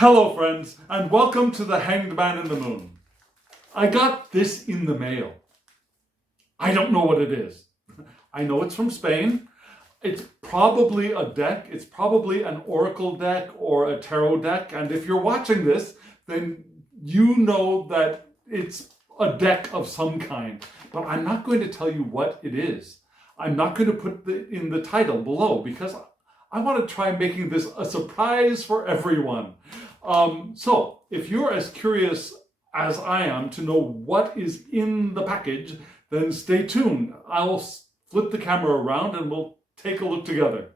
Hello friends, and welcome to the Hanged Man in the Moon. I got this in the mail. I don't know what it is. I know it's from Spain. It's probably a deck. It's probably an oracle deck or a tarot deck. And if you're watching this, then you know that it's a deck of some kind. But I'm not going to tell you what it is. I'm not going to put in the title below because I want to try making this a surprise for everyone. So if you're as curious as I am to know what is in the package, then stay tuned. I'll flip the camera around and we'll take a look together.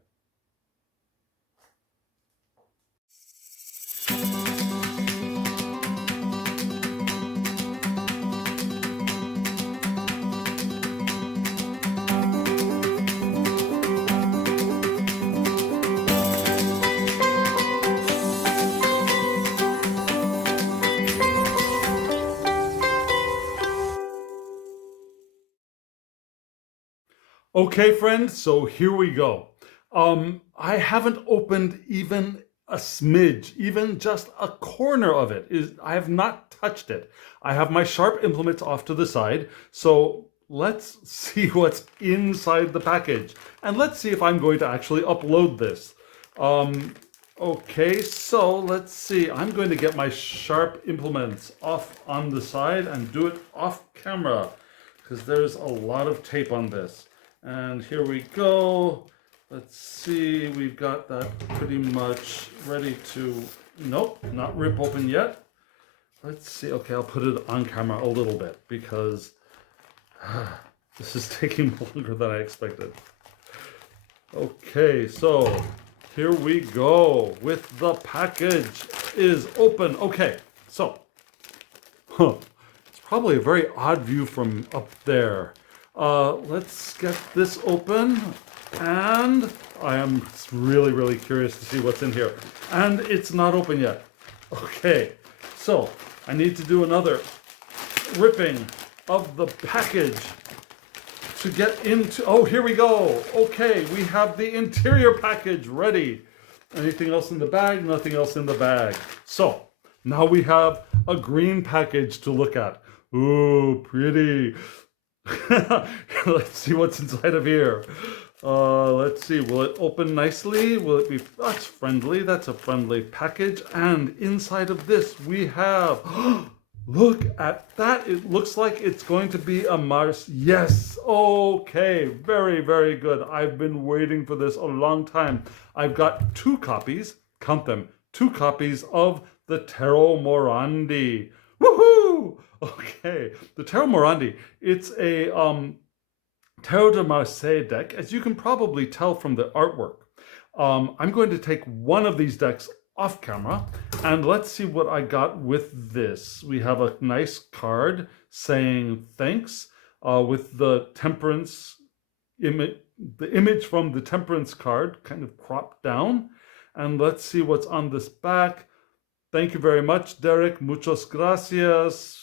Okay, friends, so here we go. I haven't opened even a smidge, even just a corner of it. I have not touched it. I have my sharp implements off to the side, so let's see what's inside the package. And let's see if I'm going to actually upload this. Okay, so let's see. I'm going to get my sharp implements off on the side and do it off camera because there's a lot of tape on this. And here we go. Let's see, we've got that pretty much ready to, nope, not rip open yet. Let's see, okay, I'll put it on camera a little bit because this is taking longer than I expected. Okay, so here we go with the package is open. Okay, so, it's probably a very odd view from up there. Let's get this open, and I am really curious to see what's in here. And it's not open yet. Okay, so I need to do another ripping of the package to get into, oh, here we go. Okay, we have the interior package ready. Anything else in the bag? Nothing else in the bag. So now we have a green package to look at. Ooh, pretty. Let's see what's inside of here. Let's see, will it open nicely? Will it be, that's friendly, that's a friendly package. And inside of this we have, look at that, it looks like it's going to be a Mars. Yes, okay, very good. I've been waiting for this a long time. I've got 2 copies, count them, 2 copies of the Tarot Morandi. Woohoo! Okay, the Tarot Morandi, it's a Tarot de Marseille deck, as you can probably tell from the artwork. I'm going to take one of these decks off camera, and let's see what I got with this. We have a nice card saying thanks, with the Temperance image, the image from the Temperance card kind of cropped down. And let's see what's on this back. Thank you very much, Derek. Muchas gracias.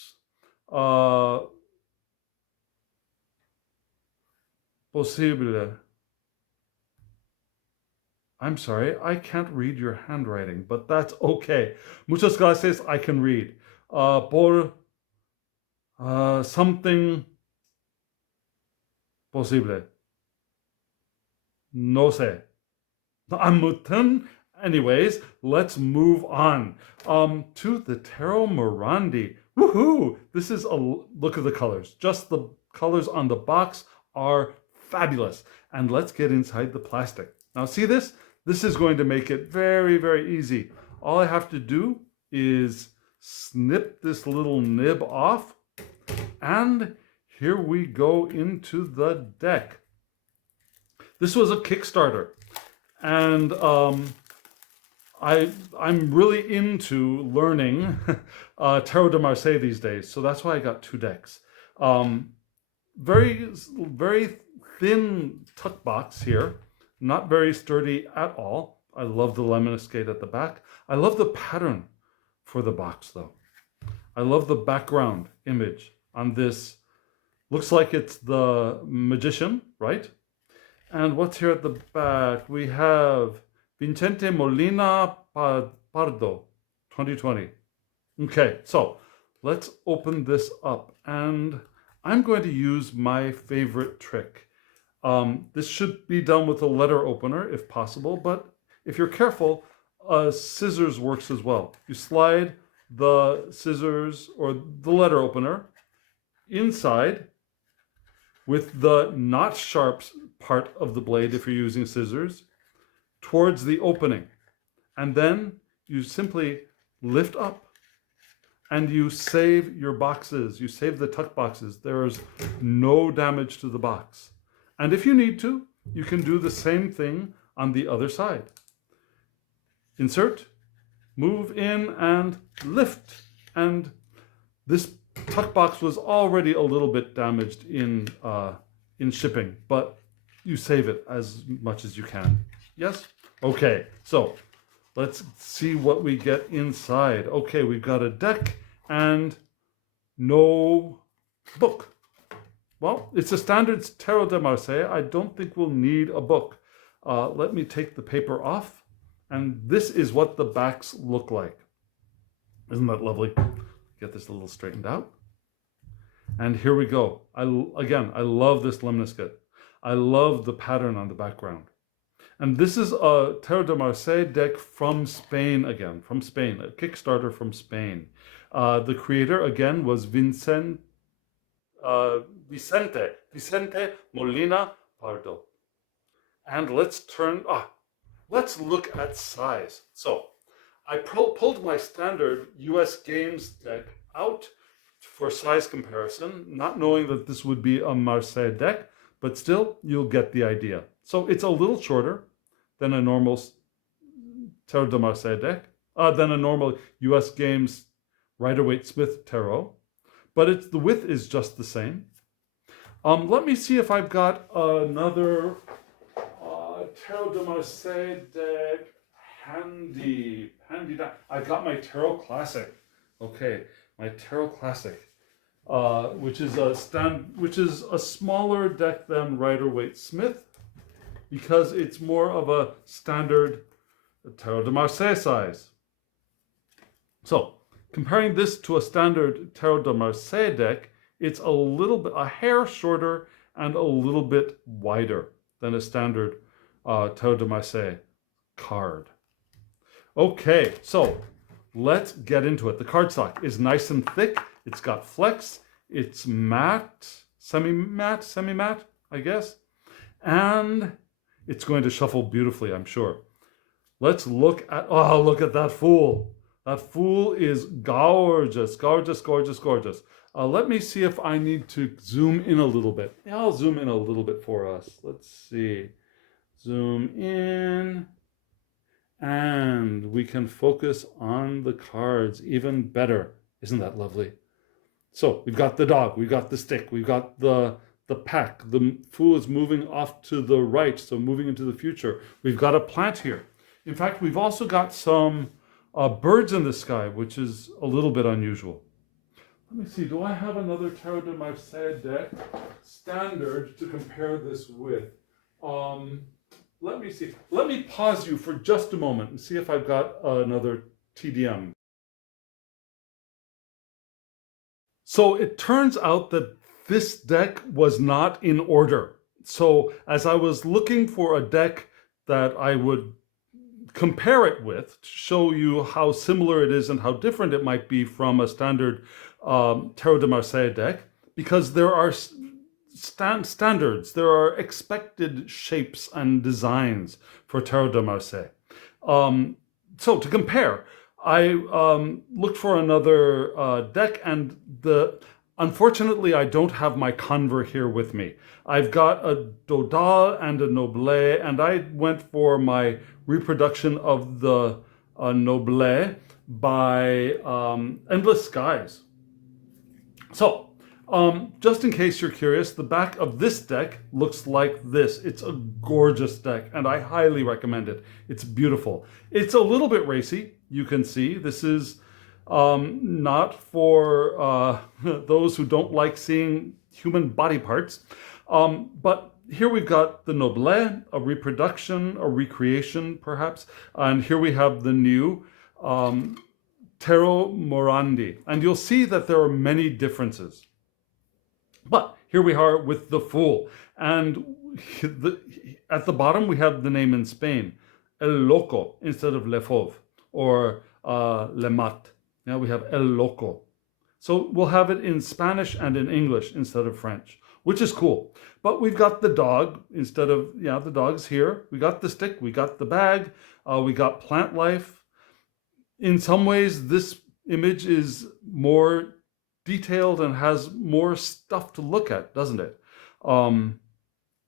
Posible. I'm sorry, I can't read your handwriting, but that's okay. Muchas gracias, I can read. Por something posible. No sé. Amutan. Anyways, let's move on to the Tarot Morandi. Woohoo! This is a look at the colors. Just the colors on the box are fabulous. And let's get inside the plastic. Now see this? This is going to make it very easy. All I have to do is snip this little nib off. And here we go into the deck. This was a Kickstarter. And I'm really into learning Tarot de Marseille these days, so that's why I got 2 decks. Very thin tuck box here, not very sturdy at all. I love the lemniscate at the back. I love the pattern for the box though. I love the background image on this. Looks like it's the magician, right? And what's here at the back? We have Vicente Molina Pardo, 2020. Okay, so let's open this up, and I'm going to use my favorite trick. This should be done with a letter opener if possible, but if you're careful, scissors works as well. You slide the scissors or the letter opener inside with the not sharp part of the blade, if you're using scissors, towards the opening. And then you simply lift up and you save your boxes. You save the tuck boxes. There is no damage to the box. And if you need to, you can do the same thing on the other side. Insert, move in, and lift. And this tuck box was already a little bit damaged in shipping, but you save it as much as you can. Yes? Okay, so let's see what we get inside. Okay, we've got a deck and no book. Well, it's a standard Tarot de Marseille. I don't think we'll need a book. Let me take the paper off, and this is what the backs look like. Isn't that lovely? Get this a little straightened out. And here we go. I love this lemniscate. I love the pattern on the background. And this is a Tarot de Marseille deck from Spain again, from Spain, a Kickstarter from Spain. The creator, again, was Vicente Molina Pardo. And let's look at size. So I pulled my standard US Games deck out for size comparison, not knowing that this would be a Marseille deck, but still, you'll get the idea. So it's a little shorter than a normal Tarot de Marseille deck, than a normal US Games Rider-Waite-Smith Tarot, but the width is just the same. Let me see if I've got another Tarot de Marseille deck handy. I've got my Tarot Classic. Okay, my Tarot Classic, which is a smaller deck than Rider-Waite-Smith, because it's more of a standard Tarot de Marseille size. So, comparing this to a standard Tarot de Marseille deck, it's a hair shorter and a little bit wider than a standard Tarot de Marseille card. Okay, so let's get into it. The cardstock is nice and thick. It's got flex. It's matte, semi-matte, I guess. And it's going to shuffle beautifully, I'm sure. Let's look at that Fool. That Fool is gorgeous, gorgeous, gorgeous, gorgeous. Let me see if I need to zoom in a little bit. Yeah, I'll zoom in a little bit for us. Let's see. Zoom in. And we can focus on the cards even better. Isn't that lovely? So we've got the dog, we've got the stick, we've got the pack. The Fool is moving off to the right, so moving into the future. We've got a plant here. In fact, we've also got some birds in the sky, which is a little bit unusual. Let me see, do I have another Tarot de Marseille deck standard to compare this with? Let me see. Let me pause you for just a moment and see if I've got another TDM. So it turns out that this deck was not in order. So as I was looking for a deck that I would compare it with to show you how similar it is and how different it might be from a standard Tarot de Marseille deck, because there are standards, there are expected shapes and designs for Tarot de Marseille. So to compare, I looked for another deck, and unfortunately I don't have my Conver here with me. I've got a Dodal and a Noblet, and I went for my reproduction of the Noblet by Endless Skies. So, just in case you're curious, the back of this deck looks like this. It's a gorgeous deck, and I highly recommend it. It's beautiful. It's a little bit racy, you can see. This is not for those who don't like seeing human body parts. But here we've got the Noblet, a reproduction, a recreation perhaps, and here we have the new Tarot Morandi. And you'll see that there are many differences. But here we are with the Fool. And at the bottom, we have the name in Spain, El Loco, instead of Le Fauve, or Le Mat. Now we have El Loco. So we'll have it in Spanish and in English instead of French, which is cool. But we've got the dog instead of, the dog's here. We got the stick, we got the bag, we got plant life. In some ways, this image is more detailed and has more stuff to look at, doesn't it?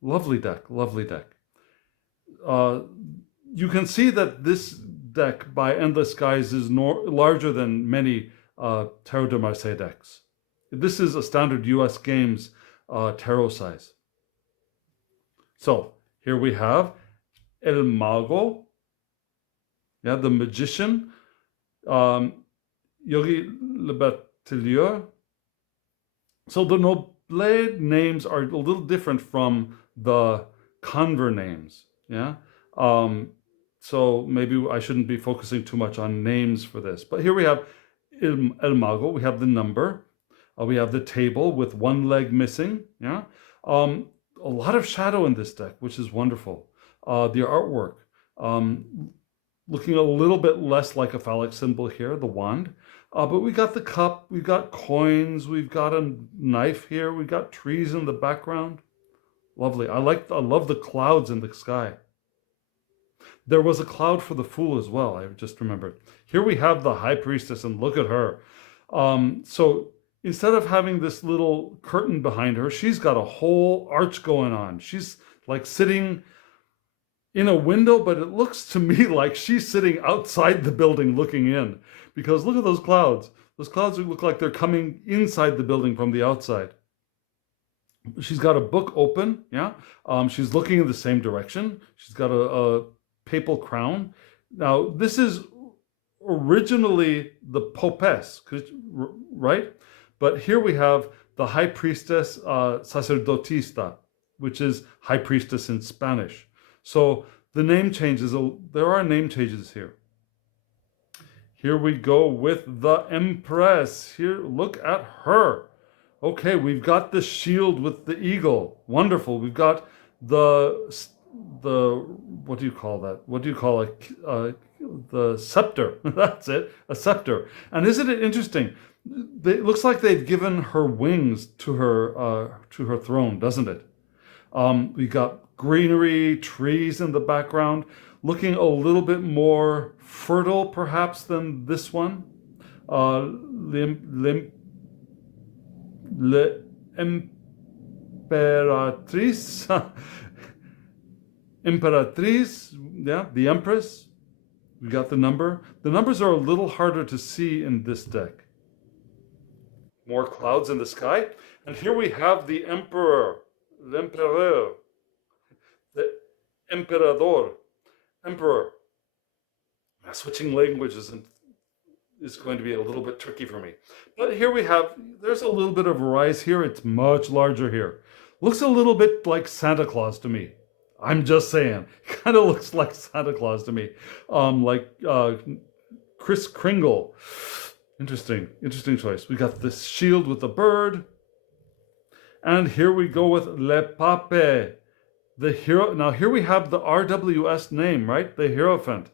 Lovely deck, lovely deck. You can see that this deck by Endless Skies is larger than many Tarot de Marseille decks. This is a standard US Games tarot size. So here we have El Mago, the magician, Yogi Le Batelier. So the Noble names are a little different from the conver names, so maybe I shouldn't be focusing too much on names for this. But here we have El Mago, we have the number, we have the table with one leg missing, a lot of shadow in this deck, which is wonderful. The artwork, looking a little bit less like a phallic symbol here, the wand. But we got the cup, we've got coins, we've got a knife here, we've got trees in the background. Lovely. I love the clouds in the sky. There was a cloud for the Fool as well, I just remembered. Here we have the High Priestess, and look at her. So instead of having this little curtain behind her, she's got a whole arch going on. She's like sitting in a window, but it looks to me like she's sitting outside the building looking in, because look at those clouds. Those clouds look like they're coming inside the building from the outside. She's got a book open, she's looking in the same direction. She's got a papal crown. Now, this is originally the Popess, right? But here we have the High Priestess Sacerdotista, which is High Priestess in Spanish. So the name changes, there are name changes here. Here we go with the Empress. Here, look at her. Okay, we've got the shield with the eagle. Wonderful. We've got the what do you call that? What do you call it? The scepter. That's it, a scepter. And isn't it interesting? It looks like they've given her wings to her throne, doesn't it? We got greenery, trees in the background, looking a little bit more fertile, perhaps, than this one. Imperatrice, the Empress. We got the number. The numbers are a little harder to see in this deck. More clouds in the sky. And here we have the Emperor, l'Empereur, the Emperador, Emperor. Switching languages is going to be a little bit tricky for me. But here we have, there's a little bit of a rise here. It's much larger here. Looks a little bit like Santa Claus to me. I'm just saying. Kind of looks like Santa Claus to me. Like Kris Kringle. Interesting choice. We got this shield with the bird. And here we go with Le Pape, the hero. Now here we have the RWS name, right? The Hierophant.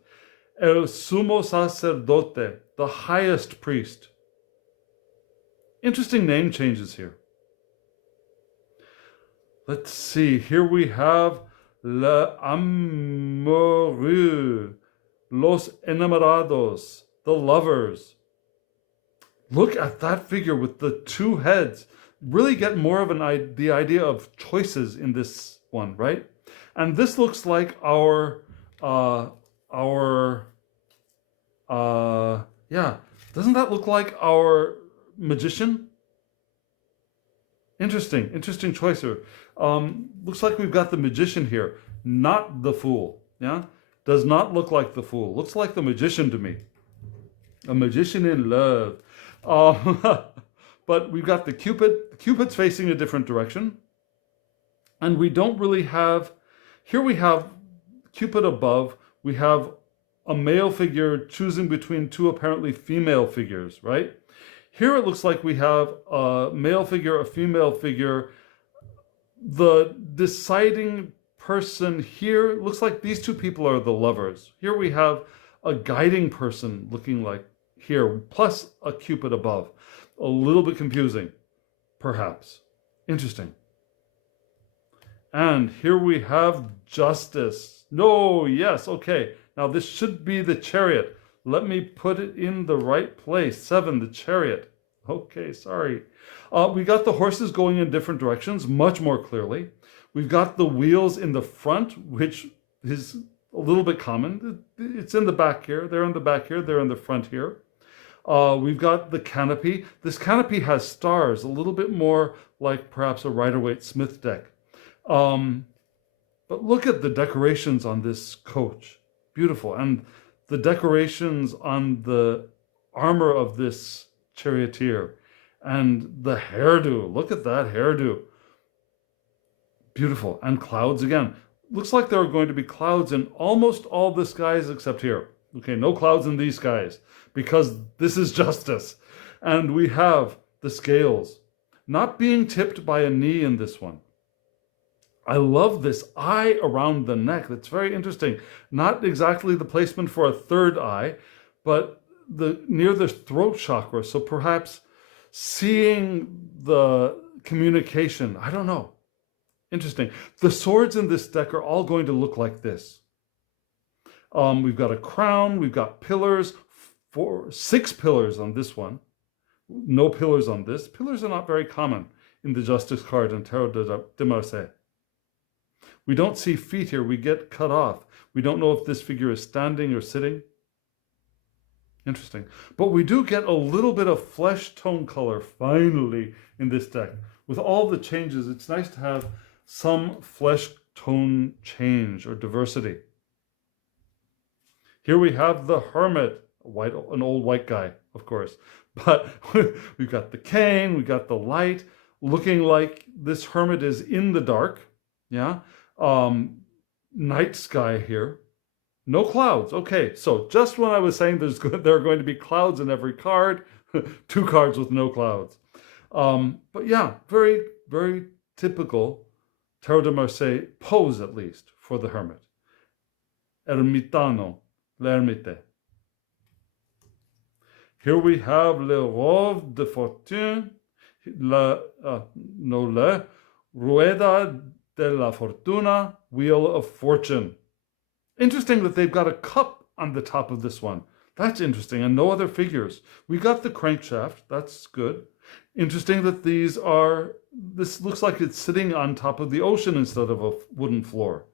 El Sumo Sacerdote, the highest priest. Interesting name changes here. Let's see. Here we have Le Amoureux, Los Enamorados, the lovers. Look at that figure with the two heads. Really get more of the idea of choices in this one, right? And this looks like our doesn't that look like our magician? Interesting choice here. Looks like we've got the magician here, not the Fool. Does not look like the Fool. Looks like the magician to me. A magician in love. But we've got the Cupid. Cupid's facing a different direction. And we don't really have, here we have Cupid above. We have a male figure choosing between two apparently female figures, right? Here it looks like we have a male figure, a female figure. The deciding person here looks like these two people are the lovers. Here we have a guiding person looking like here, plus a cupid above. A little bit confusing, perhaps. Interesting. And here we have justice. No, yes, okay. Now this should be the chariot. Let me put it in the right place. 7, the chariot. Okay, sorry. We got the horses going in different directions, much more clearly. We've got the wheels in the front, which is a little bit common. It's in the back here. They're in the back here. They're in the front here. We've got the canopy. This canopy has stars, a little bit more like perhaps a Rider-Waite Smith deck. But look at the decorations on this coach. Beautiful. And the decorations on the armor of this charioteer. And the hairdo. Look at that hairdo. Beautiful. And clouds again. Looks like there are going to be clouds in almost all the skies except here. Okay, no clouds in these skies because this is justice. And we have the scales not being tipped by a knee in this one. I love this eye around the neck. That's very interesting. Not exactly the placement for a third eye, but near the throat chakra. So perhaps seeing the communication. I don't know. Interesting. The swords in this deck are all going to look like this. We've got a crown. We've got pillars. 6 pillars on this one. No pillars on this. Pillars are not very common in the Justice card in Tarot de Marseille. We don't see feet here. We get cut off. We don't know if this figure is standing or sitting. Interesting. But we do get a little bit of flesh tone color finally in this deck. With all the changes, it's nice to have some flesh tone change or diversity. Here we have the Hermit, an old white guy, of course. But we've got the cane, we got the light, looking like this Hermit is in the dark. Yeah. Night sky here. No clouds. Okay, so just when I was saying there are going to be clouds in every card, 2 cards with no clouds. But yeah, very, very typical Tarot de Marseille pose, at least, for the Hermit. Ermitano, l'ermite. Here we have le rove de fortune, le rueda de la fortuna, wheel of fortune. Interesting that they've got a cup on the top of this one. That's interesting, and no other figures. We got the crankshaft, that's good. Interesting that this looks like it's sitting on top of the ocean instead of a wooden floor.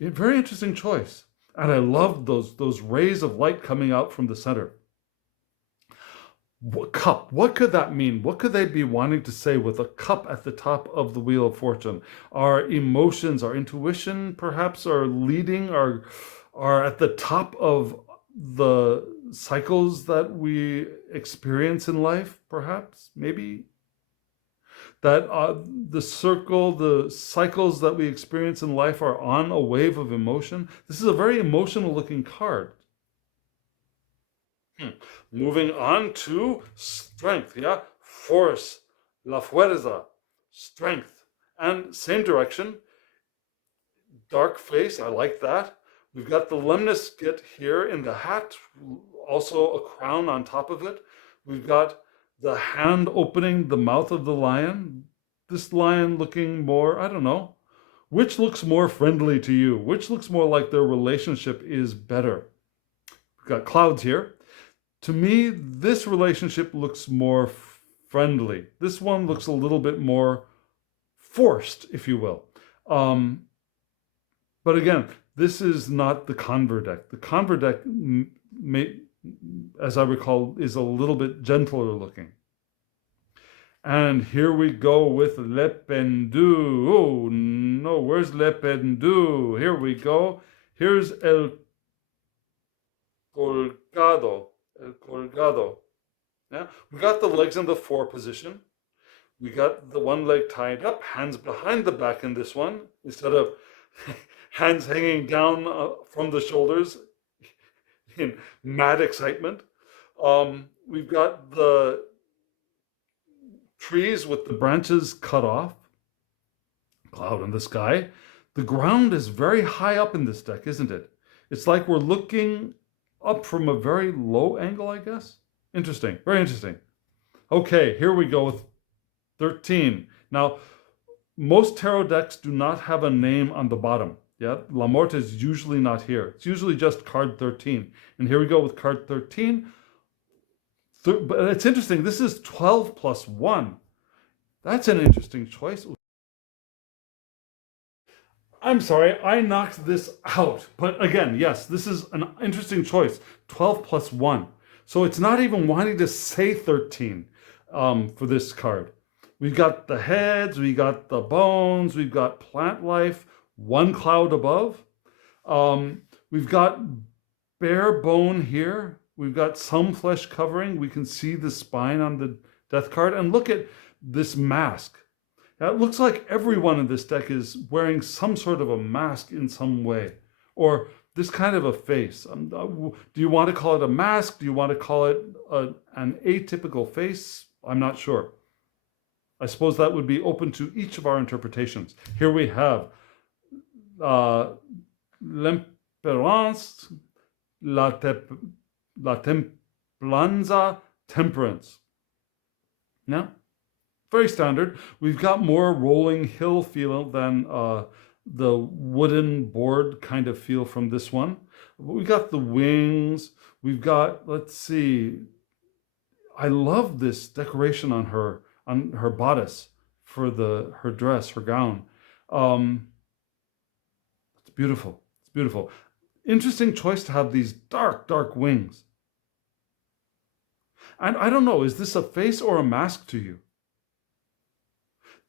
Very interesting choice. And I love those rays of light coming out from the center. Cup, what could that mean? What could they be wanting to say with a cup at the top of the Wheel of Fortune? Our emotions, our intuition, perhaps, are leading, are at the top of the cycles that we experience in life, perhaps, maybe? That the cycles that we experience in life are on a wave of emotion. This is a very emotional looking card. Moving on to strength, yeah? Force, la fuerza, strength. And same dark face, I like that. We've got the lemniscate here in the hat, also a crown on top of it. We've got the hand opening the mouth of the lion. This lion looking more, I don't know. Which looks more friendly to you? Which looks more like their relationship is better? We've got clouds here. To me, this relationship looks more friendly. This one looks a little bit more forced, if you will. But again, this is not the Conver deck. The Conver deck, as I recall, is a little bit gentler looking. And here we go with Le Pendu. Oh, no, where's Le Pendu? Here we go. Here's El Colgado. El Colgado. Yeah, we got the legs in the 4 position. We got the one leg tied up, hands behind the back in this one, instead of hands hanging down from the shoulders. in mad excitement. We've got the trees with the branches cut off, cloud in the sky. The ground is very high up in this deck, isn't it? It's like we're looking up from a very low angle, I guess. Interesting, very interesting. Okay, here we go with 13. Now, most tarot decks do not have a name on the bottom. Yeah, La Morte is usually not here. It's usually just card 13. And here we go with card 13. But it's interesting. This is 12 plus 1. That's an interesting choice. I'm sorry, I knocked this out. But again, yes, this is an interesting choice. 12 plus 1. So it's not even wanting to say 13 for this card. We've got the heads, we got the bones, we've got plant life, one cloud above. We've got bare bone here. We've got some flesh covering. We can see the spine on the death card. And look at this mask. Now, it looks like everyone in this deck is wearing some sort of a mask in some way, or this kind of a face. Do you want to call it a mask? Do you want to call it an atypical face? I'm not sure. I suppose that would be open to each of our interpretations. Here we have l'Emperance, la Templanza, Temperance. Now, very standard. We've got more rolling hill feel than the wooden board kind of feel from this one. We got the wings. We've got, let's see, I love this decoration on her bodice for her dress, her gown. It's beautiful. It's beautiful. Interesting choice to have these dark, dark wings. And I don't know, is this a face or a mask to you?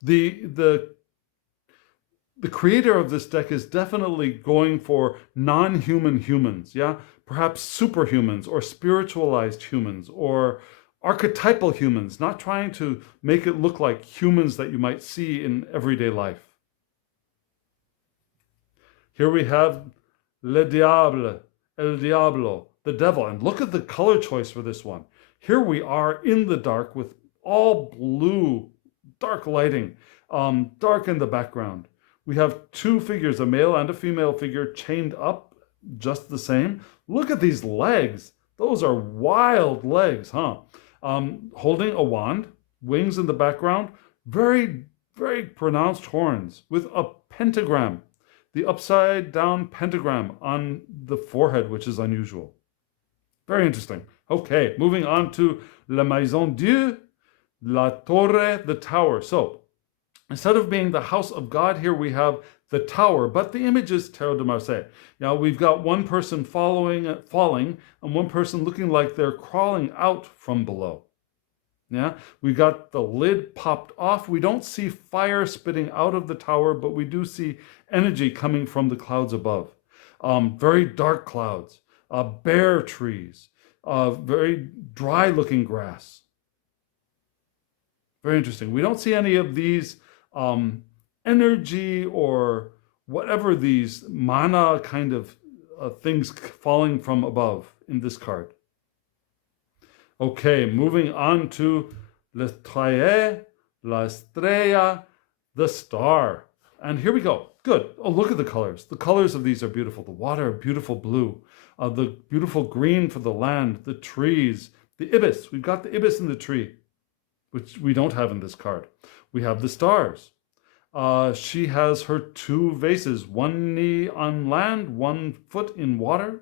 The creator of this deck is definitely going for non-human humans, yeah? Perhaps superhumans or spiritualized humans or archetypal humans, not trying to make it look like humans that you might see in everyday life. Here we have Le Diable, El Diablo, the devil. And look at the color choice for this one. Here we are in the dark with all blue, dark lighting, dark in the background. We have two figures, a male and a female figure, chained up just the same. Look at these legs. Those are wild legs, huh? Holding a wand, wings in the background, very, very pronounced horns with a pentagram, the upside down pentagram on the forehead, which is unusual. Very interesting. Okay, moving on to La Maison Dieu, La Torre, the tower. So instead of being the house of God, here we have the tower, but the image is Tarot de Marseille. Now we've got one person falling, and one person looking like they're crawling out from below. Yeah, we got the lid popped off. We don't see fire spitting out of the tower, but we do see energy coming from the clouds above. Very dark clouds, bare trees, very dry looking grass. Very interesting. We don't see any of these energy or whatever these mana kind of things falling from above in this card. Okay, moving on to L'Estrella, La Estrella, the star. And here we go. Good. Oh, look at the colors. The colors of these are beautiful. The water, beautiful blue. The beautiful green for the land, the trees, the ibis. We've got the ibis in the tree, which we don't have in this card. We have the stars. She has her two vases, one knee on land, one foot in water.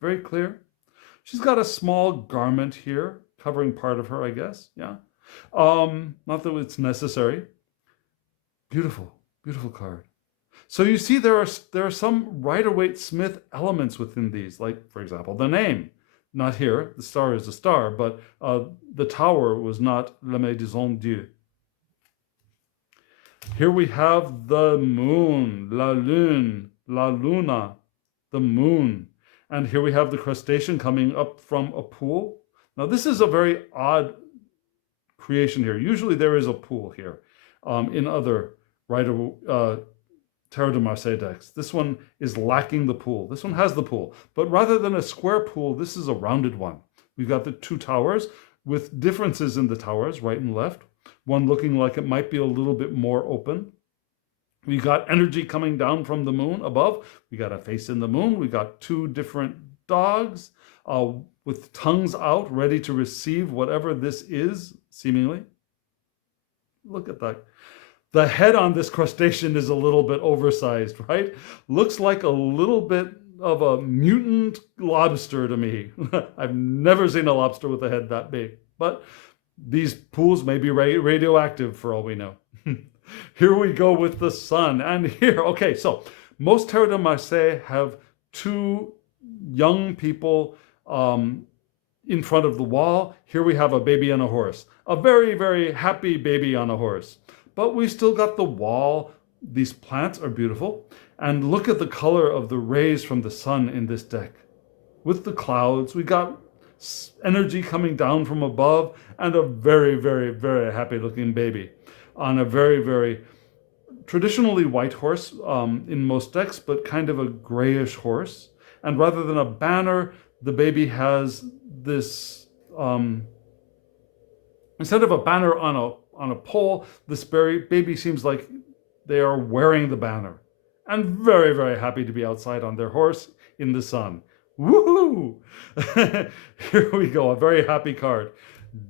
Very clear. She's got a small garment here, covering part of her, I guess. Yeah. Not that it's necessary. Beautiful, beautiful card. So you see there are some Rider-Waite-Smith elements within these, like, for example, the name. Not here, the star is a star, but the tower was not La Maison Dieu. Here we have the moon, la lune, la luna, the moon. And here we have the crustacean coming up from a pool. Now this is a very odd creation here. Usually there is a pool here in other Terre de Marseille decks. This one is lacking the pool. This one has the pool, but rather than a square pool, this is a rounded one. We've got the two towers with differences in the towers, right and left. One looking like it might be a little bit more open. We got energy coming down from the moon above. We got a face in the moon. We got two different dogs with tongues out, ready to receive whatever this is, seemingly. Look at that. The head on this crustacean is a little bit oversized, right? Looks like a little bit of a mutant lobster to me. I've never seen a lobster with a head that big, but these pools may be radioactive for all we know. Here we go with the sun. And here, okay, so most Terre de Marseille have two young people in front of the wall. Here we have a baby on a horse. A very, very happy baby on a horse. But we still got the wall. These plants are beautiful. And look at the color of the rays from the sun in this deck. With the clouds, we got energy coming down from above and a very, very, very happy looking baby on a very, very traditionally white horse in most decks, but kind of a grayish horse. And rather than a banner, the baby has this, instead of a banner on a pole, this baby seems like they are wearing the banner and very, very happy to be outside on their horse in the sun. Woohoo! Here we go, a very happy card.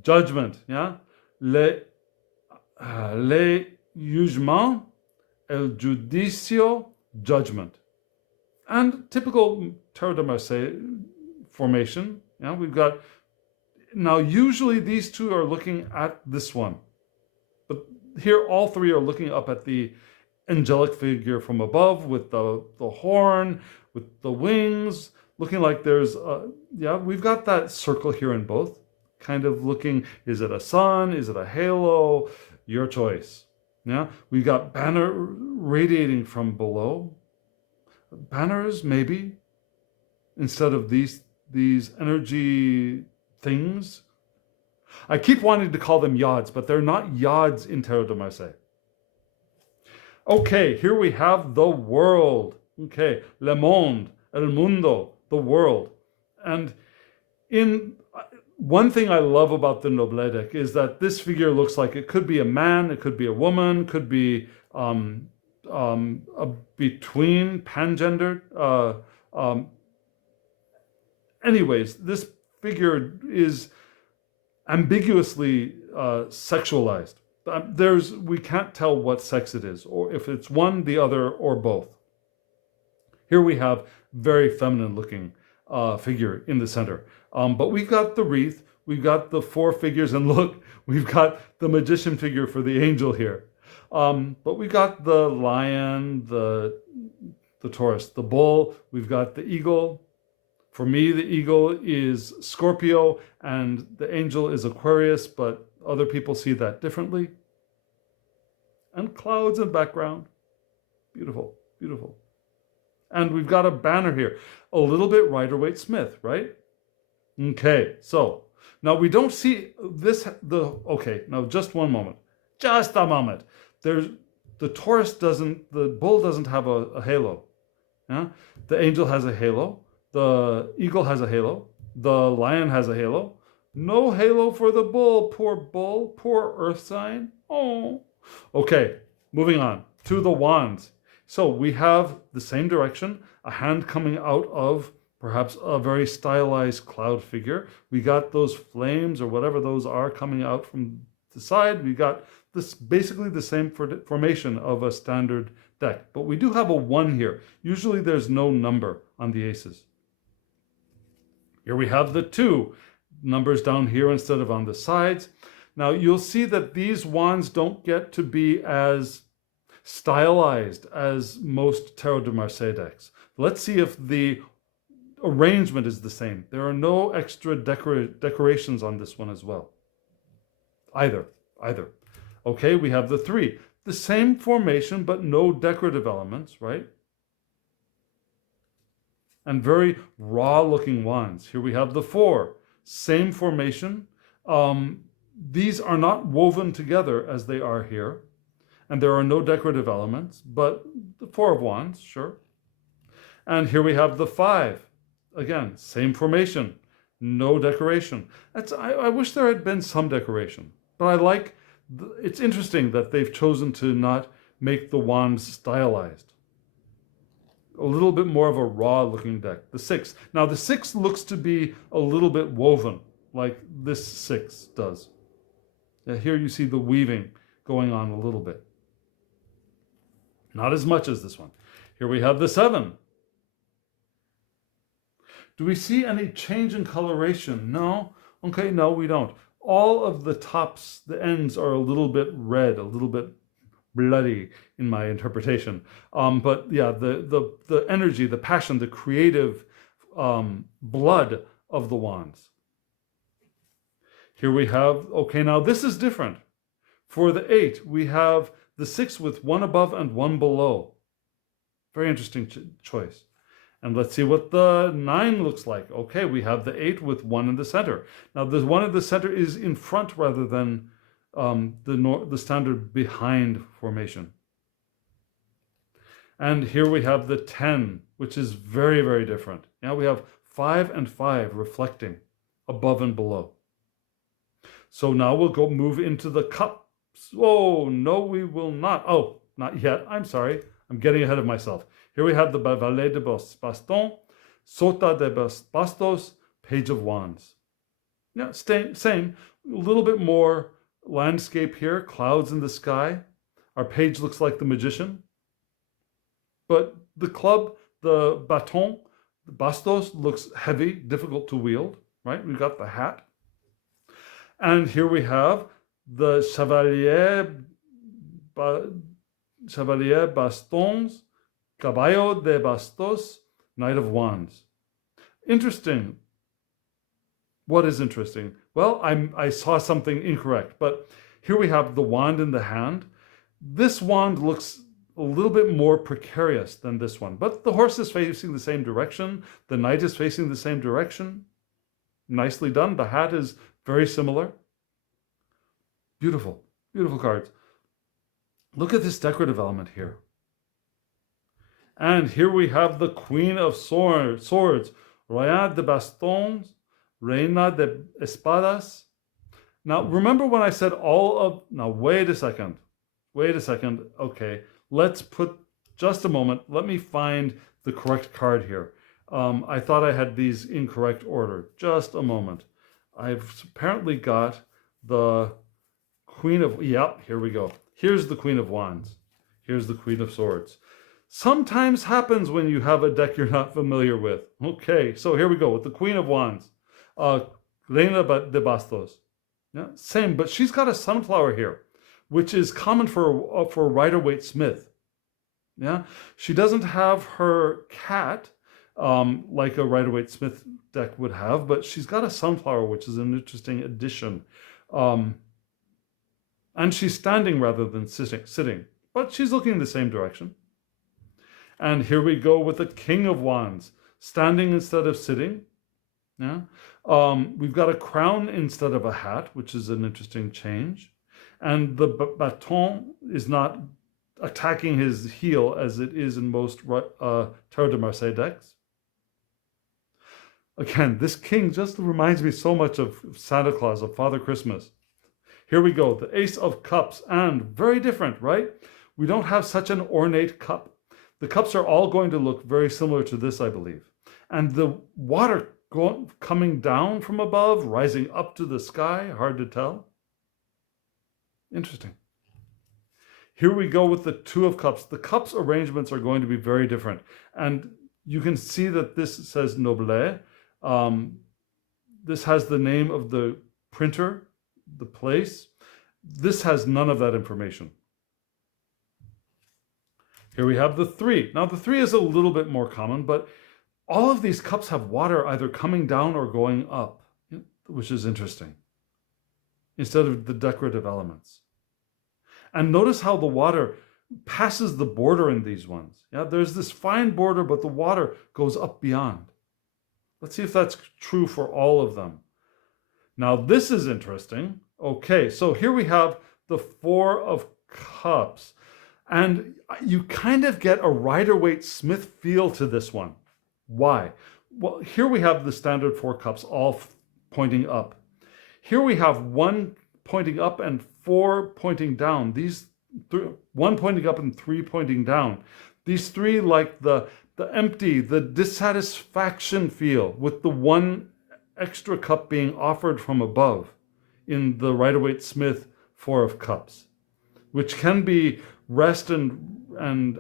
Judgment, yeah? Le jugement, el judicio, judgment. And typical Terre de Marseille formation, yeah? We've got, now usually these two are looking at this one. But here all three are looking up at the angelic figure from above with the horn, with the wings, looking like there's, yeah, we've got that circle here in both, kind of looking, is it a sun? Is it a halo? Your choice. Yeah, we got banner radiating from below. Banners, maybe, instead of these energy things. I keep wanting to call them yods, but they're not yods in Terre de Marseille. Okay, here we have the world. Okay, le monde, el mundo, the world. And in one thing I love about the Noble deck is that this figure looks like it could be a man, it could be a woman, could be a between pangendered. Anyways, this figure is ambiguously sexualized. We can't tell what sex it is, or if it's one, the other, or both. Here we have very feminine looking figure in the center. But we've got the wreath, we've got the four figures, and look, we've got the magician figure for the angel here. But we got the lion, the Taurus, the bull, we've got the eagle. For me, the eagle is Scorpio and the angel is Aquarius, but other people see that differently. And clouds in background. Beautiful, beautiful. And we've got a banner here. A little bit Rider-Waite Smith, right? Okay, so now we don't see this, okay, now just one moment. Just a moment. The Taurus the bull doesn't have a halo. Yeah? The angel has a halo. The eagle has a halo. The lion has a halo. No halo for the bull. Poor earth sign. Oh. Okay, moving on to the wands. So we have the same direction, a hand coming out of perhaps a very stylized cloud figure. We got those flames or whatever those are coming out from the side. We got this basically the same formation of a standard deck, but we do have a 1 here. Usually there's no number on the aces. Here we have the 2 numbers down here instead of on the sides. Now you'll see that these wands don't get to be as stylized as most Terre de Marseille decks. Let's see if the arrangement is the same. There are no extra decorations on this one as well. Either. Okay, we have the 3. The same formation, but no decorative elements, right? And very raw looking wands. Here we have the 4. Same formation. These are not woven together as they are here. And there are no decorative elements, but the Four of Wands, sure. And here we have the 5. Again, same formation, no decoration. I wish there had been some decoration, but I like, it's interesting that they've chosen to not make the wands stylized. A little bit more of a raw looking deck. The 6. Now the 6 looks to be a little bit woven, like this 6 does. Here you see the weaving going on a little bit. Not as much as this one. Here we have the 7. Do we see any change in coloration? No. Okay, no, we don't. All of the tops, the ends are a little bit red, a little bit bloody in my interpretation. But yeah, the energy, the passion, the creative blood of the wands. Here we have, okay, now this is different. For the 8, we have the 6 with 1 above and 1 below. Very interesting choice. And let's see what the 9 looks like. Okay, we have the 8 with 1 in the center. Now, the 1 in the center is in front rather than the standard behind formation. And here we have the 10, which is very, very different. Now we have 5 and 5 reflecting above and below. So now we'll move into the cups. Oh, no, we will not. Oh, not yet. I'm sorry. I'm getting ahead of myself. Here we have the Valet de Baston, Sota de Bastos, Page of Wands. Yeah, same. A little bit more landscape here, clouds in the sky. Our page looks like the magician. But the club, the baton, the bastos, looks heavy, difficult to wield, right? We've got the hat. And here we have the Chevalier Bastons, Caballo de Bastos, Knight of Wands. Interesting. What is interesting? Well, I saw something incorrect, but here we have the wand in the hand. This wand looks a little bit more precarious than this one, but the horse is facing the same direction. The knight is facing the same direction. Nicely done. The hat is very similar. Beautiful, beautiful cards. Look at this decorative element here. And here we have the Queen of Swords, Reina de Bastons, Reina de Espadas. Now, remember when I said now wait a second. Okay, let's put just a moment. Let me find the correct card here. I thought I had these in correct order. Just a moment. I've apparently got the Queen of, here we go. Here's the Queen of Wands. Here's the Queen of Swords. Sometimes happens when you have a deck you're not familiar with. Okay, so here we go with the Queen of Wands. Reina de Bastos. Yeah, same, but she's got a sunflower here, which is common for a Rider-Waite Smith. Yeah, she doesn't have her cat like a Rider-Waite Smith deck would have, but she's got a sunflower, which is an interesting addition. And she's standing rather than sitting, but she's looking in the same direction. And here we go with the King of Wands, standing instead of sitting. Yeah, we've got a crown instead of a hat, which is an interesting change. And the baton is not attacking his heel as it is in most Tarot de Marseille decks. Again, this king just reminds me so much of Santa Claus, of Father Christmas. Here we go, the Ace of Cups, and very different, right? We don't have such an ornate cup. The cups are all going to look very similar to this, I believe. And the water coming down from above, rising up to the sky, hard to tell. Interesting. Here we go with the Two of Cups. The cups arrangements are going to be very different. And you can see that this says Noblet. This has the name of the printer, the place. This has none of that information. Here we have the 3. Now the 3 is a little bit more common, but all of these cups have water either coming down or going up, which is interesting, instead of the decorative elements. And notice how the water passes the border in these ones. Yeah, there's this fine border, but the water goes up beyond. Let's see if that's true for all of them. Now this is interesting. Okay, so here we have the 4 of Cups. And you kind of get a Rider-Waite-Smith feel to this one. Why? Well, here we have the standard 4 cups all pointing up. Here we have 1 pointing up and 4 pointing down. These 1 pointing up and 3 pointing down. These 3 like the empty, the dissatisfaction feel with the 1 extra cup being offered from above in the Rider-Waite-Smith 4 of cups, which can be rest and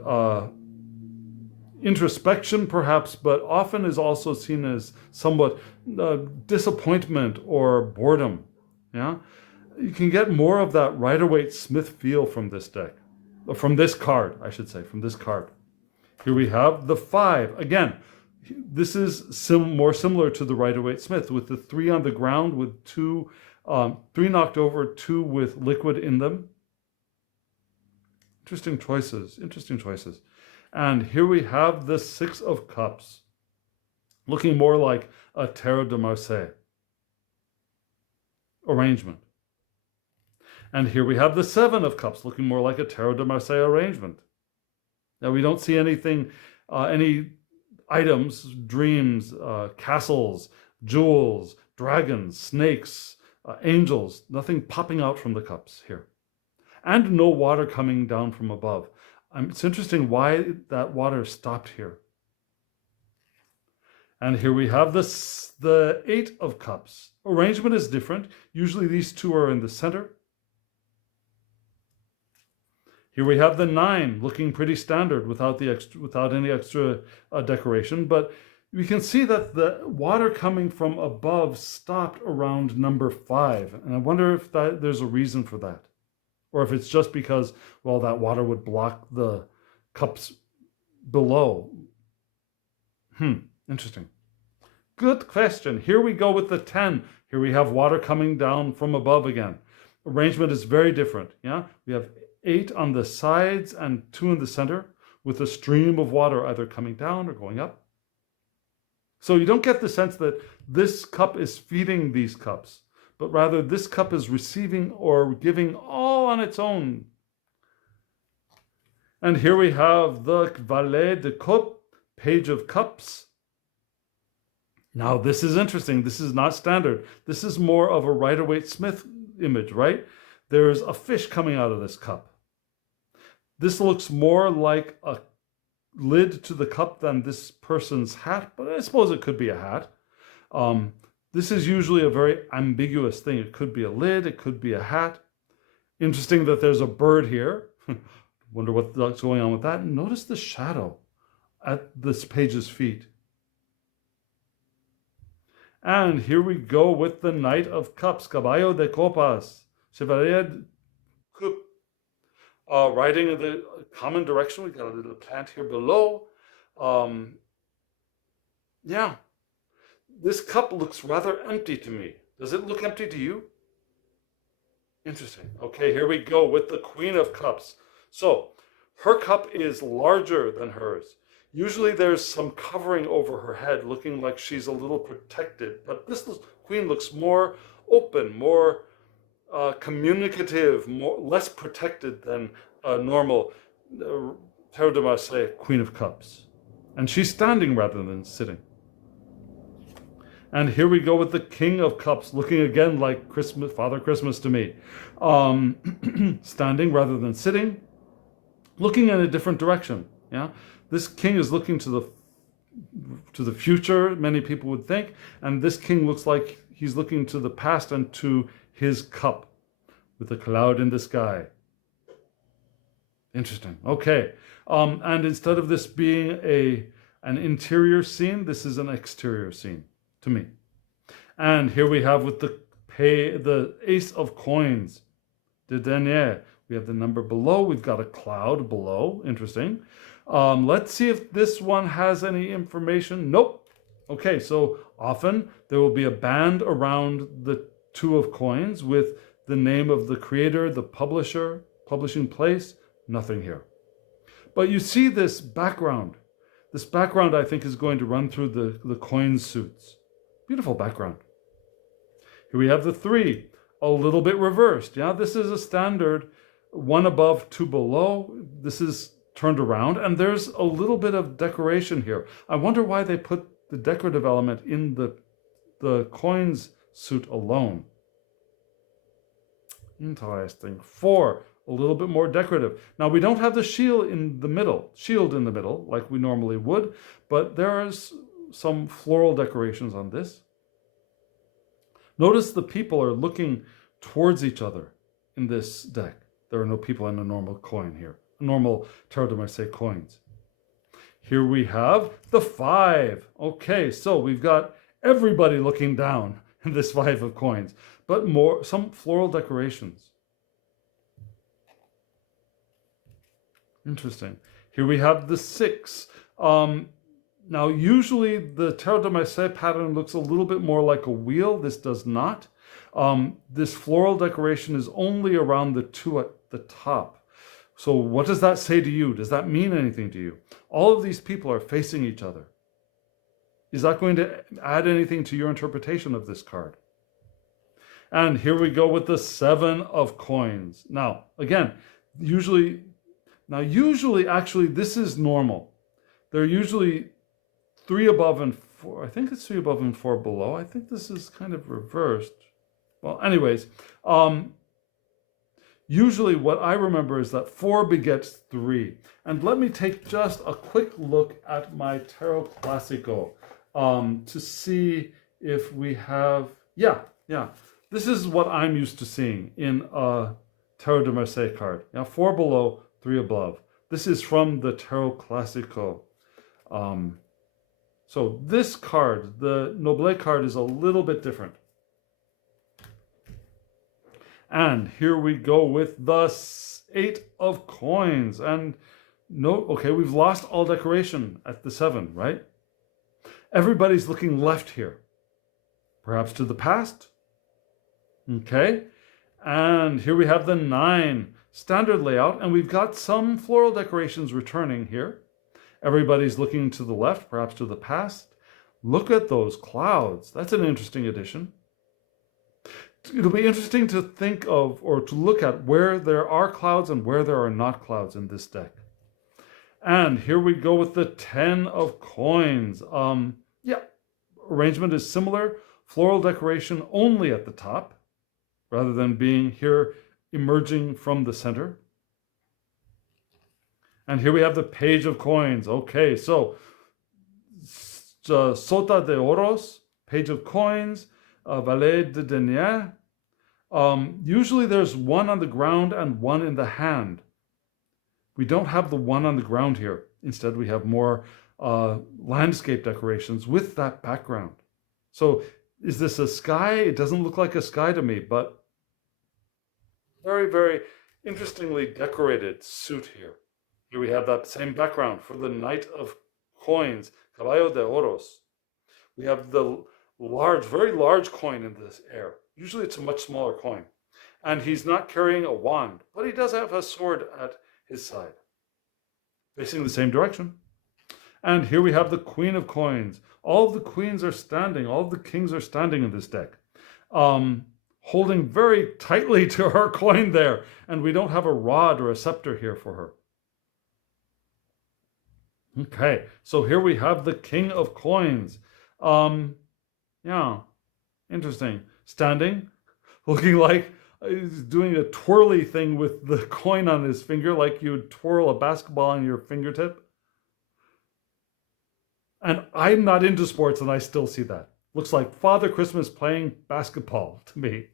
introspection perhaps, but often is also seen as somewhat disappointment or boredom. Yeah, you can get more of that Rider-Waite-Smith feel from this deck, from this card, I should say, from this card. Here we have the 5. Again, this is more similar to the Rider-Waite-Smith with the 3 on the ground with 2, 3 knocked over, 2 with liquid in them. Interesting choices, interesting choices. And here we have the 6 of cups, looking more like a Tarot de Marseille arrangement. And here we have the 7 of cups, looking more like a Tarot de Marseille arrangement. Now we don't see anything, any items, dreams, castles, jewels, dragons, snakes, angels, nothing popping out from the cups here. And no water coming down from above. It's interesting why that water stopped here. And here we have the 8 of cups. Arrangement is different. Usually these 2 are in the center. Here we have the 9, looking pretty standard without any extra decoration. But we can see that the water coming from above stopped around number 5. And I wonder if there's a reason for that. Or if it's just because, well, that water would block the cups below. Interesting. Good question. Here we go with the 10. Here we have water coming down from above again. Arrangement is very different. Yeah, we have 8 on the sides and 2 in the center with a stream of water either coming down or going up. So you don't get the sense that this cup is feeding these cups, but rather this cup is receiving or giving all on its own. And here we have the Valet de Coupe, Page of Cups. Now this is interesting. This is not standard. This is more of a Rider-Waite-Smith image, right? There's a fish coming out of this cup. This looks more like a lid to the cup than this person's hat, but I suppose it could be a hat. This is usually a very ambiguous thing. It could be a lid, it could be a hat. Interesting that there's a bird here. Wonder what's going on with that. Notice the shadow at this page's feet. And here we go with the Knight of Cups, Caballo de Copas, Chevalier de Coupe. Riding in the common direction. We've got a little plant here below. Yeah. This cup looks rather empty to me. Does it look empty to you? Interesting. Okay, here we go with the Queen of Cups. So, her cup is larger than hers. Usually there's some covering over her head, looking like she's a little protected. But this queen looks more open, more communicative, less protected than a normal Tarot de Marseille Queen of Cups. And she's standing rather than sitting. And here we go with the King of Cups, looking again like Christmas, Father Christmas to me. Standing rather than sitting, looking in a different direction. Yeah, this king is looking to the future, many people would think, and this king looks like he's looking to the past and to his cup with a cloud in the sky. Interesting. Okay. And instead of this being an interior scene, this is an exterior scene to me. And here we have with the Ace of Coins, de denier. We have the number below. We've got a cloud below. Interesting. Let's see if this one has any information. Nope. Okay, so often there will be a band around the 2 of coins with the name of the creator, the publisher, publishing place. Nothing here. But you see this background. This background, I think, is going to run through the coin suits. Beautiful background. Here we have the 3, a little bit reversed. Yeah, this is a standard one above, two below. This is turned around, and there's a little bit of decoration here. I wonder why they put the decorative element in the coins suit alone. Interesting. 4, a little bit more decorative. Now we don't have the shield in the middle like we normally would, but there's some floral decorations on this. Notice the people are looking towards each other in this deck. There are no people in a normal coin here, normal Tarot de Marseille coins. Here we have the 5. Okay, so we've got everybody looking down in this 5 of coins, but some floral decorations. Interesting. Here we have the 6. Now, usually the Tarot de Marseille pattern looks a little bit more like a wheel. This does not. This floral decoration is only around the 2 at the top. So what does that say to you? Does that mean anything to you? All of these people are facing each other. Is that going to add anything to your interpretation of this card? And here we go with the 7 of coins. Now, again, usually actually this is normal. They're usually 3 above and 4. I think it's 3 above and 4 below. I think this is kind of reversed. Well, anyways, usually what I remember is that 4 begets 3. And let me take just a quick look at my Tarot Classico to see if we have, yeah. This is what I'm used to seeing in a Tarot de Marseille card. 4 below, 3 above. This is from the Tarot Classico. So this card, the Noble card, is a little bit different. And here we go with the 8 of coins. And okay, we've lost all decoration at the 7, right? Everybody's looking left here. Perhaps to the past. Okay. And here we have the 9. Standard layout. And we've got some floral decorations returning here. Everybody's looking to the left, perhaps to the past. Look at those clouds. That's an interesting addition. It'll be interesting to think of or to look at where there are clouds and where there are not clouds in this deck. And here we go with the 10 of coins. Arrangement is similar. Floral decoration only at the top rather than being here emerging from the center. And here we have the page of coins. Okay, so Sota de Oros, page of coins, Valet de Denier. Usually there's 1 on the ground and 1 in the hand. We don't have the 1 on the ground here. Instead, we have more landscape decorations with that background. So is this a sky? It doesn't look like a sky to me, but very, very interestingly decorated suit here. Here we have that same background for the Knight of Coins, Caballo de Oros. We have the very large coin in this air. Usually it's a much smaller coin. And he's not carrying a wand, but he does have a sword at his side, facing the same direction. And here we have the Queen of Coins. All of the queens are standing. All of the kings are standing in this deck, holding very tightly to her coin there. And we don't have a rod or a scepter here for her. Okay, so here we have the King of Coins. Interesting. Standing, looking like he's doing a twirly thing with the coin on his finger, like you'd twirl a basketball on your fingertip. And I'm not into sports and I still see that. Looks like Father Christmas playing basketball to me.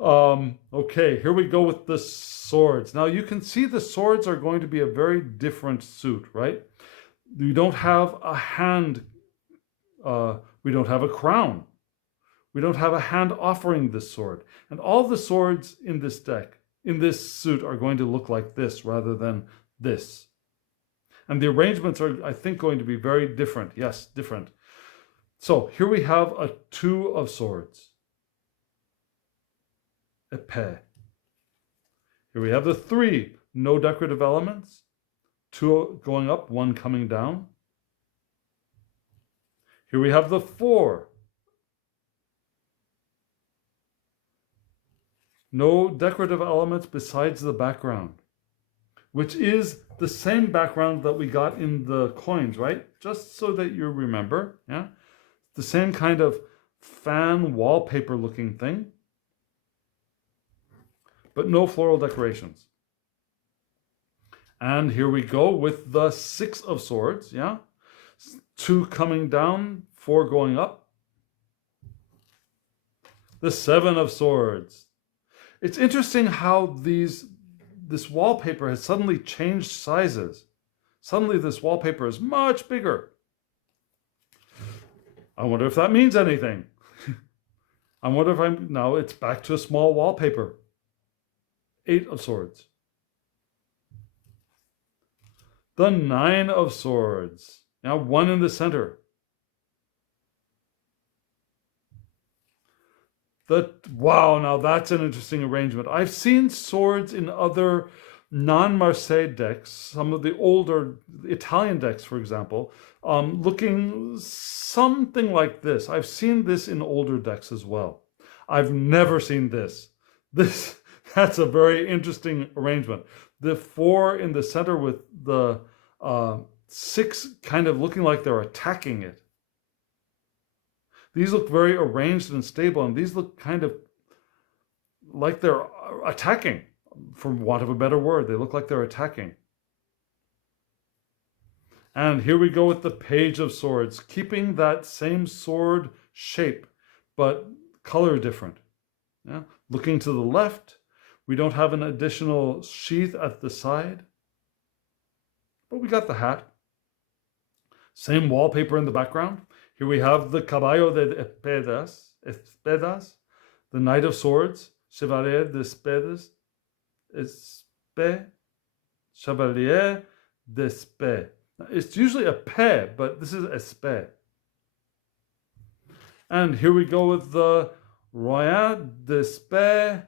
Okay, here we go with the swords. Now you can see the swords are going to be a very different suit, right? We don't have a hand, we don't have a crown. We don't have a hand offering this sword. And all the swords in this deck, in this suit, are going to look like this rather than this. And the arrangements are, I think, going to be very different. Yes, different. So here we have a 2 of swords. Épée. Here we have the 3, no decorative elements. 2 going up, 1 coming down. Here we have the 4. No decorative elements besides the background, which is the same background that we got in the coins, right? Just so that you remember, yeah? The same kind of fan wallpaper looking thing, but no floral decorations. And here we go with the 6 of swords, yeah? 2 coming down, 4 going up. The 7 of swords. It's interesting how this wallpaper has suddenly changed sizes. Suddenly this wallpaper is much bigger. I wonder if that means anything. I wonder if now it's back to a small wallpaper. 8 of swords. The 9 of swords. Now 1 in the center. Wow, now that's an interesting arrangement. I've seen swords in other non-Marseille decks, some of the older Italian decks, for example, looking something like this. I've seen this in older decks as well. I've never seen this. That's a very interesting arrangement. The 4 in the center with the 6 kind of looking like they're attacking it. These look very arranged and stable, and these look kind of like they're attacking, for want of a better word. They look like they're attacking. And here we go with the Page of Swords, keeping that same sword shape, but color different. Yeah? Looking to the left, we don't have an additional sheath at the side, but we got the hat. Same wallpaper in the background. Here we have the Caballo de Espadas, the Knight of Swords, Chevalier de Espadas, Chevalier de Espadas. It's usually a pe, but this is espé. And here we go with the Royale de Espé,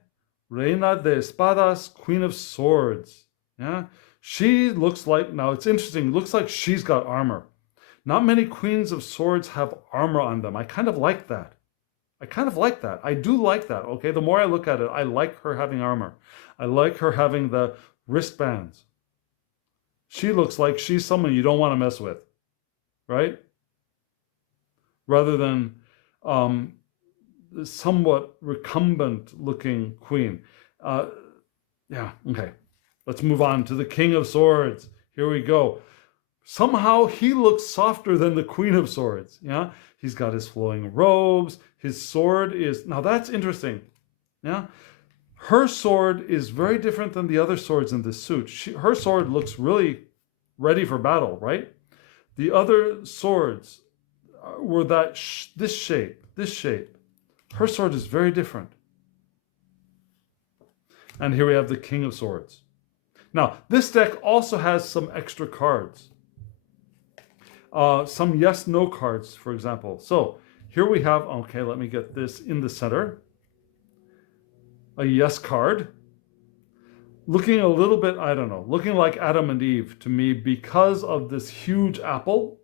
Reina de Espadas, Queen of Swords. Yeah, she looks like, now it's interesting, it looks like she's got armor. Not many Queens of Swords have armor on them. I kind of like that. I do like that, okay? The more I look at it, I like her having armor. I like her having the wristbands. She looks like she's someone you don't want to mess with, right? Rather than somewhat recumbent looking queen. Yeah, okay. Let's move on to the King of Swords. Here we go. Somehow he looks softer than the Queen of Swords. Yeah, he's got his flowing robes. His sword is, now that's interesting. Yeah, her sword is very different than the other swords in this suit. Her sword looks really ready for battle, right? The other swords were this shape. Her sword is very different. And here we have the King of Swords. Now, this deck also has some extra cards. Some yes, no cards, for example. So here we have, okay, let me get this in the center. A yes card. Looking a little bit, I don't know, looking like Adam and Eve to me because of this huge apple.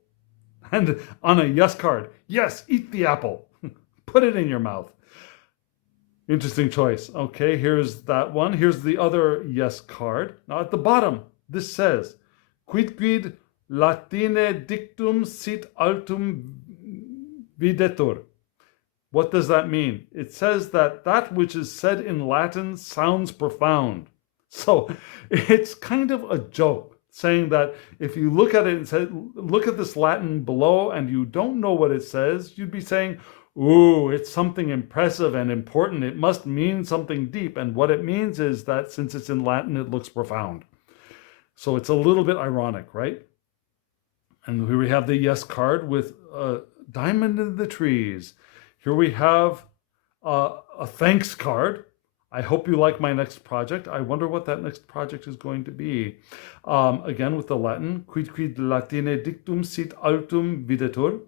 And on a yes card, yes, eat the apple. Put it in your mouth. Interesting choice. Okay, here's that one. Here's the other yes card. Now at the bottom, this says, quid Latine dictum sit altum videtur. What does that mean? It says that which is said in Latin sounds profound. So it's kind of a joke saying that if you look at it and say, look at this Latin below and you don't know what it says, you'd be saying, ooh, it's something impressive and important. It must mean something deep. And what it means is that since it's in Latin, it looks profound. So it's a little bit ironic, right? And here we have the yes card with a diamond in the trees. Here we have a thanks card. I hope you like my next project. I wonder what that next project is going to be. Again, with the Latin, quid Latine dictum sit altum videtur.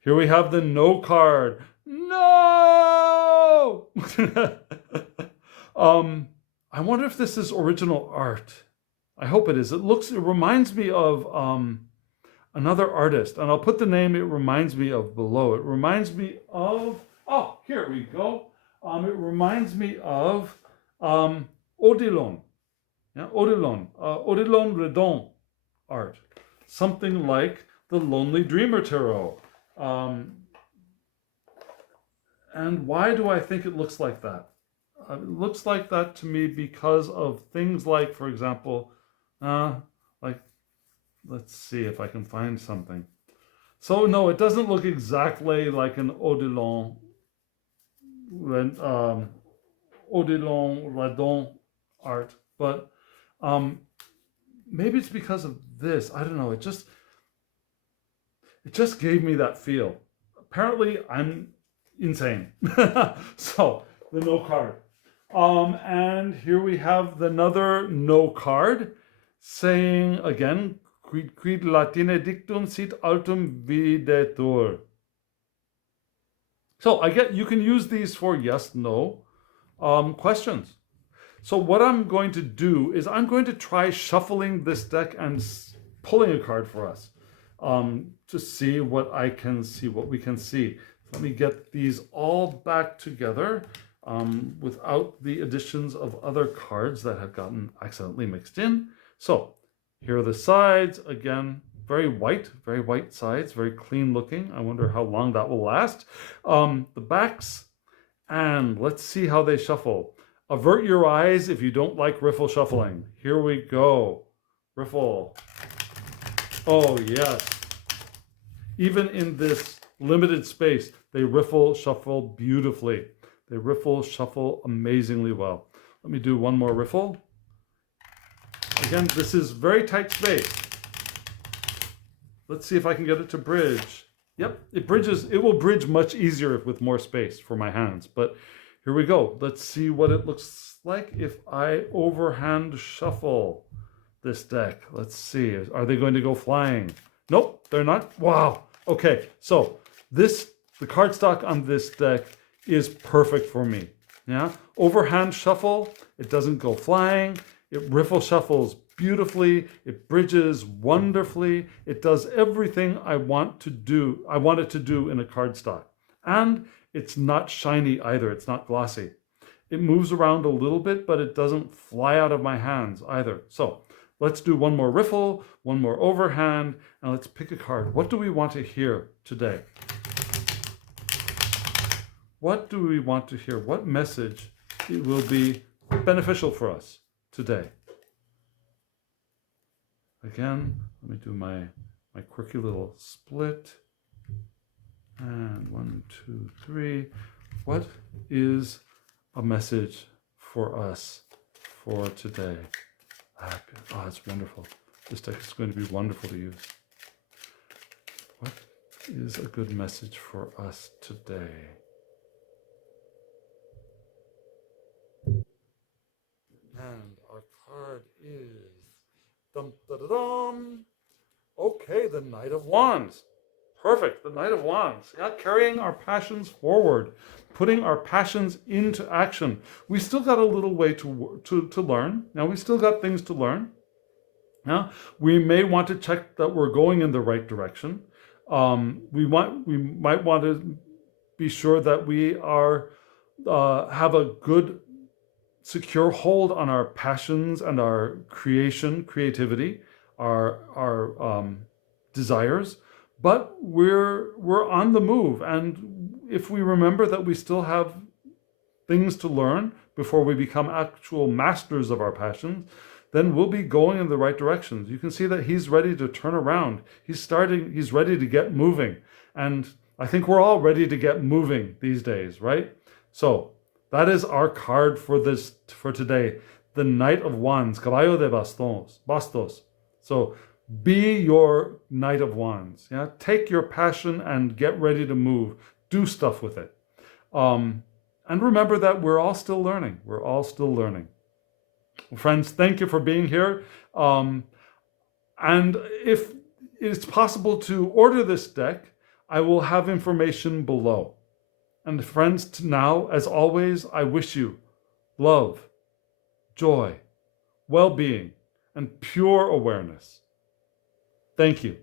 Here we have the no card. No! I wonder if this is original art. I hope it is. It reminds me of another artist, and I'll put the name it reminds me of below. It reminds me of, oh, here we go. It reminds me of Odilon. Yeah, Odilon Redon art. Something like the Lonely Dreamer Tarot. And why do I think it looks like that? It looks like that to me because of things like, for example, like, let's see if I can find something. So no, it doesn't look exactly like an Odilon, Odilon Radon art, but maybe it's because of this. I don't know. It just gave me that feel. Apparently, I'm insane. So the no card. And here we have another no card saying again, quid latine dictum sit altum videtur. So I get you can use these for yes, no questions. So what I'm going to do is I'm going to try shuffling this deck and pulling a card for us to see what I can see, what we can see. Let me get these all back together without the additions of other cards that have gotten accidentally mixed in. So here are the sides. Again, very white sides, very clean looking. I wonder how long that will last. The backs, and let's see how they shuffle. Avert your eyes if you don't like riffle shuffling. Here we go. Riffle. Oh, yes. Even in this limited space, they riffle shuffle beautifully. They riffle shuffle amazingly well. Let me do one more riffle. Again, this is very tight space. Let's see if I can get it to bridge. Yep, it bridges. It will bridge much easier with more space for my hands. But here we go. Let's see what it looks like if I overhand shuffle this deck. Let's see. Are they going to go flying? Nope, they're not. Wow. Okay, so the cardstock on this deck is perfect for me. Yeah, overhand shuffle. It doesn't go flying. It riffle shuffles beautifully. It bridges wonderfully. It does everything I want it to do in a cardstock. And it's not shiny either. It's not glossy. It moves around a little bit, but it doesn't fly out of my hands either. So let's do one more riffle, one more overhand, and let's pick a card. What do we want to hear today? What do we want to hear? What message will be beneficial for us today? Again, let me do my quirky little split. And 1, 2, 3. What is a message for us for today? Oh, it's wonderful. This deck is going to be wonderful to use. What is a good message for us today? And our card is dum da da dum. Okay, the Knight of Wands. Perfect, the Knight of Wands. Yeah, carrying our passions forward, putting our passions into action. We still got a little way to learn. Now we still got things to learn. Yeah, we may want to check that we're going in the right direction. We might want to be sure that we are have a good, secure hold on our passions and our creativity, our desires. But we're on the move, and if we remember that we still have things to learn before we become actual masters of our passions, then we'll be going in the right directions. You can see that he's ready to turn around. He's ready to get moving. And I think we're all ready to get moving these days, right? So that is our card for today. The Knight of Wands, Caballo de Bastos. So be your Knight of Wands. Yeah, take your passion and get ready to move. Do stuff with it. And remember that we're all still learning. We're all still learning. Friends, thank you for being here. And if it's possible to order this deck, I will have information below. And friends, now, as always, I wish you love, joy, well-being, and pure awareness. Thank you.